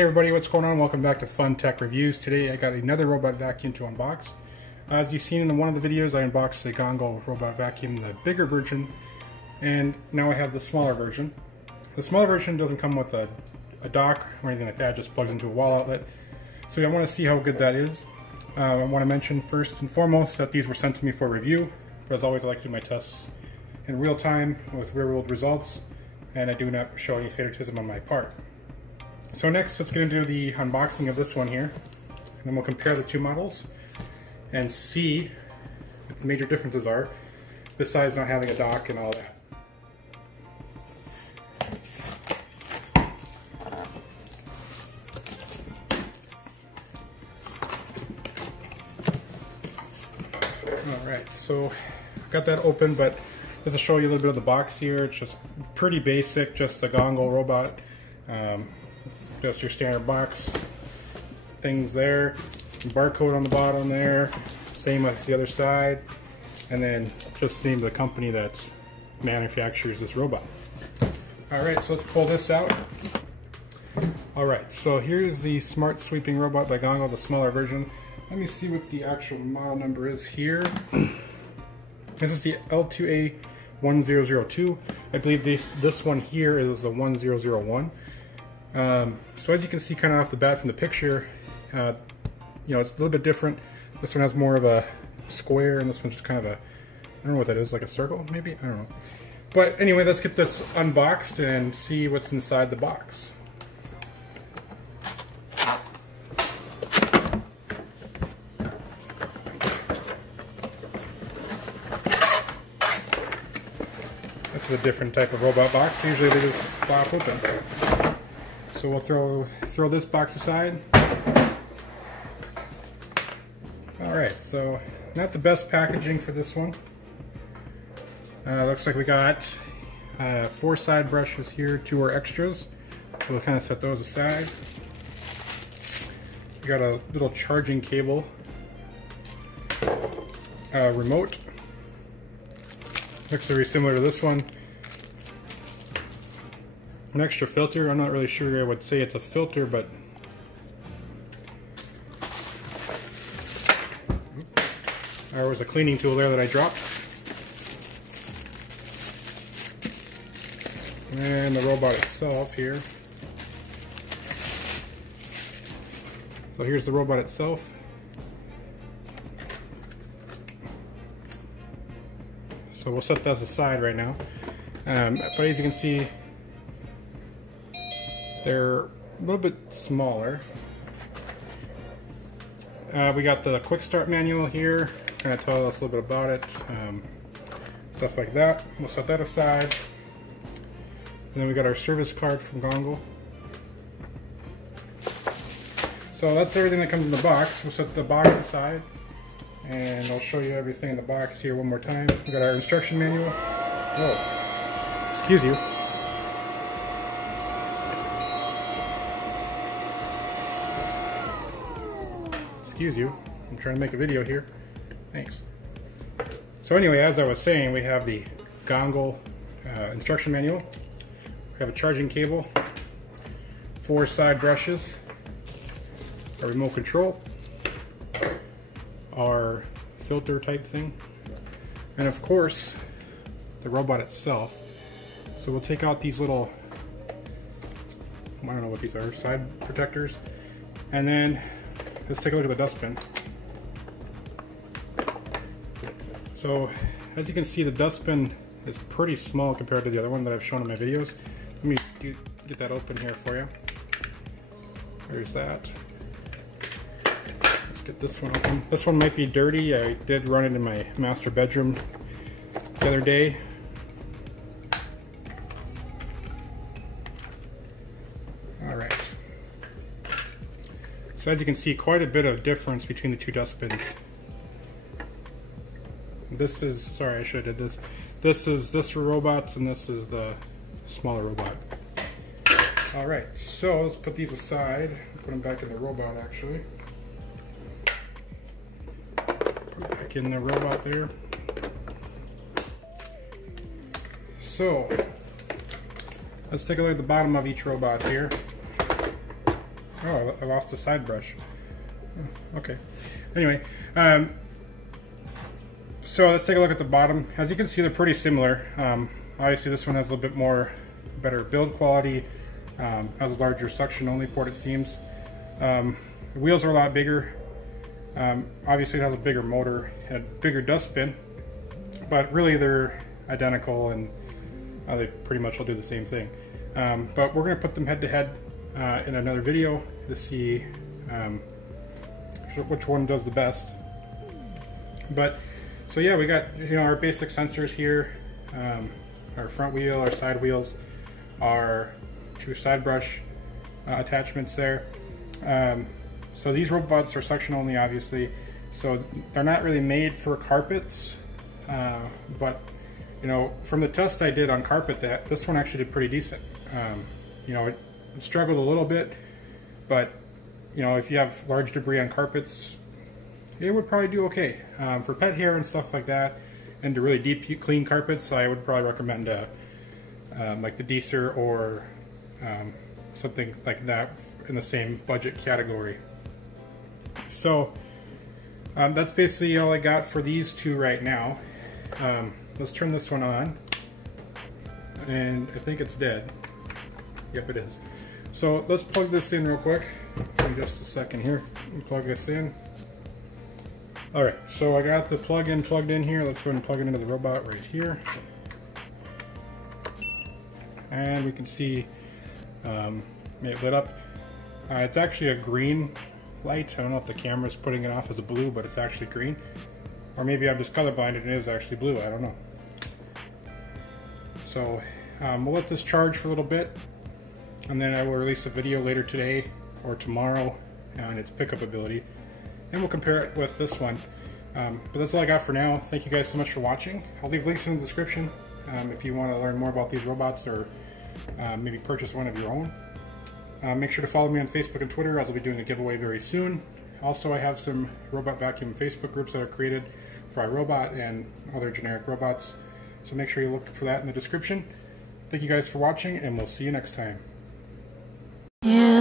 Hey everybody, what's going on? Welcome back to Fun Tech Reviews. Today I got another robot vacuum to unbox. As you've seen in one of the videos, I unboxed the Golongele robot vacuum, the bigger version, and now I have the smaller version. The smaller version doesn't come with a dock or anything like that, it just plugs into a wall outlet. So I want to see how good that is. I want to mention first and foremost that these were sent to me for review, but as always I like to do my tests in real time with real world results, and I do not show any favoritism on my part. So next, let's get into the unboxing of this one here, and then we'll compare the two models and see what the major differences are, besides not having a dock and all that. Alright, so I've got that open, but just to show you a little bit of the box here, it's just pretty basic, just a Golongele robot. Just your standard box things there, barcode on the bottom there, same as the other side, and then just the name of the company that manufactures this robot. Alright, so let's pull this out. Alright, so here's the Smart Sweeping Robot by Golongele, the smaller version. Let me see what the actual model number is here. This is the L2A1002. I believe this one here is the 1001. So as you can see kind of off the bat from the picture, you know, it's a little bit different. This one has more of a square, and this one's just kind of a, I don't know what that is, like a circle maybe? I don't know. But anyway, let's get this unboxed and see what's inside the box. This is a different type of robot box. Usually they just flop open. So we'll throw this box aside. Alright, so not the best packaging for this one. Looks like we got 4 side brushes here, 2 are extras. So we'll kind of set those aside. We got a little charging cable, remote. Looks very similar to this one. An extra filter. I'm not really sure I would say it's a filter, but there was a cleaning tool there that I dropped. And the robot itself here. So here's the robot itself. So we'll set that aside right now. But as you can see, they're a little bit smaller. We got the quick start manual here, kind of tell us a little bit about it, stuff like that. We'll set that aside. And then we got our service card from Golongele. So that's everything that comes in the box. We'll set the box aside, and I'll show you everything in the box here one more time. We got our instruction manual. Oh, excuse you. Excuse you, I'm trying to make a video here. Thanks. So anyway, as I was saying, we have the Golongele instruction manual. We have a charging cable, 4 side brushes, a remote control, our filter type thing, and of course the robot itself. So we'll take out these little, I don't know what these are, side protectors, and then let's take a look at the dustbin. So as you can see, the dustbin is pretty small compared to the other one that I've shown in my videos. Let me get that open here for you. There's that. Let's get this one open. This one might be dirty. I did run it in my master bedroom the other day. Alright. So as you can see, quite a bit of difference between the two dustbins. This is, sorry I should have did this. This is this for robots, and this is the smaller robot. Alright, so let's put these aside. Put them back in the robot actually. Put back in the robot there. So let's take a look at the bottom of each robot here. Oh, I lost a side brush. Oh, okay. Anyway, so let's take a look at the bottom. As you can see, they're pretty similar. Obviously, this one has a little bit better build quality. Has a larger suction-only port, it seems. The wheels are a lot bigger. Obviously, it has a bigger motor and a bigger dust bin, but really they're identical, and they pretty much will do the same thing. But we're going to put them head-to-head in another video to see which one does the best. But so yeah, we got our basic sensors here, our front wheel, our side wheels, our 2 side brush attachments there. So these robots are suction only, obviously, so they're not really made for carpets, but from the test I did on carpet, this one actually did pretty decent. It struggled a little bit, but if you have large debris on carpets, it would probably do okay. For pet hair and stuff like that, and to really deep clean carpets, I would probably recommend like the Deeser or something like that in the same budget category. So that's basically all I got for these two right now. Let's turn this one on, and I think it's dead. Yep, it is. So let's plug this in real quick. In just a second here. Let me plug this in. Alright, so I got the plug-in plugged in here. Let's go ahead and plug it into the robot right here. And we can see it lit up. It's actually a green light. I don't know if the camera's putting it off as a blue, but it's actually green. Or maybe I'm just colorblind and it is actually blue. I don't know. So we'll let this charge for a little bit, and then I will release a video later today or tomorrow on its pickup ability, and we'll compare it with this one. But that's all I got for now. Thank you guys so much for watching. I'll leave links in the description if you want to learn more about these robots, or maybe purchase one of your own. Make sure to follow me on Facebook and Twitter, as I'll be doing a giveaway very soon. Also, I have some robot vacuum Facebook groups that are created for iRobot and other generic robots, so make sure you look for that in the description. Thank you guys for watching, and we'll see you next time. Yeah.